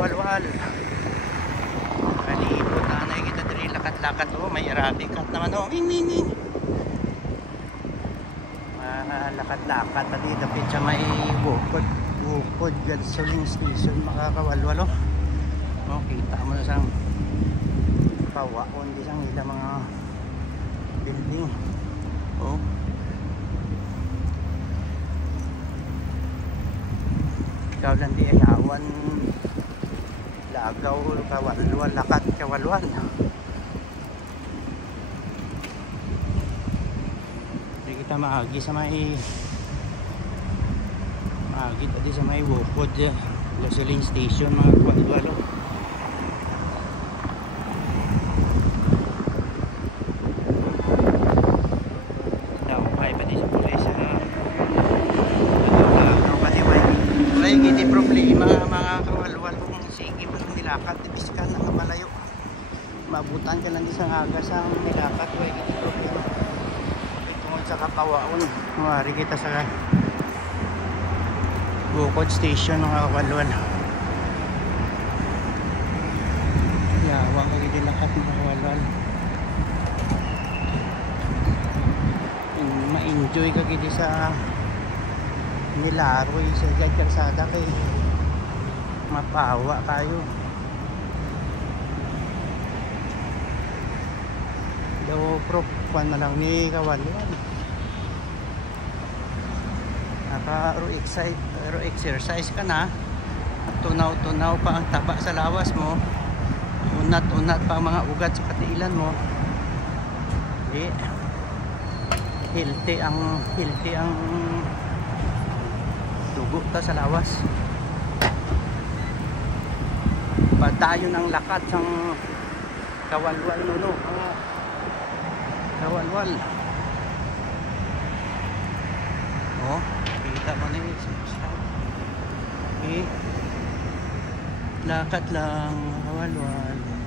kawalwal. Kalibot na na kita diri lakat-lakat. Oh, may Arabic cat naman. Oh, ing. Lakat-lakat tadi dapit sa may bukod gasoline station makakawalwal. Oh, kita mo na sang pawaon di sang ila mga building. Oh, ikaw lang di ayawan lagaw kawalwal lakat kawalwal. Di kita maagi sa may tadi sa may bukod gasoline station mga kawalwal. Hindi problema mga kawalwal kung sige mo ng nilakat ibiskan ang malayo mabutan ka lang di sa aga sa nilakat hindi problema itungod sa kapawaon mawari kita sa bukod station mga kawalwal yawang ka hindi lakat mga kawalwal ma-enjoy ka hindi sa nilaroy sa kalsada kay mapawa kayo daw propan na lang ni kawalwal naka exercise ka na at tunaw pa ang taba sa lawas mo unat pa ang mga ugat sa katiilan mo healthy ang dugo ta sa lawas padayon ang lakat sang kawalwal nuno kawalwal. Oh, kita mo na lakat lang kawalwal.